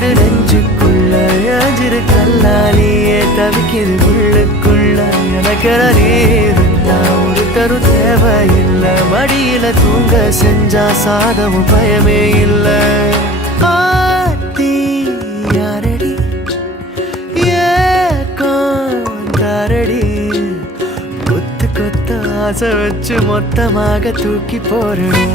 விடு நெஞ்சுக்குள்ள அஞ்சிரு கல்லாலியே தவிக்கிது உள்ளுக்குள்ள எனக்கு நீருந்தா ஒரு தரு தேவையில்லை மடியில தூங்க செஞ்சா சாதமும் பயமே இல்லை ஆத்தி யாரடி ஏக்காரடி கொத்து கொத்த ஆசை வச்சு மொத்தமாக தூக்கி போறடி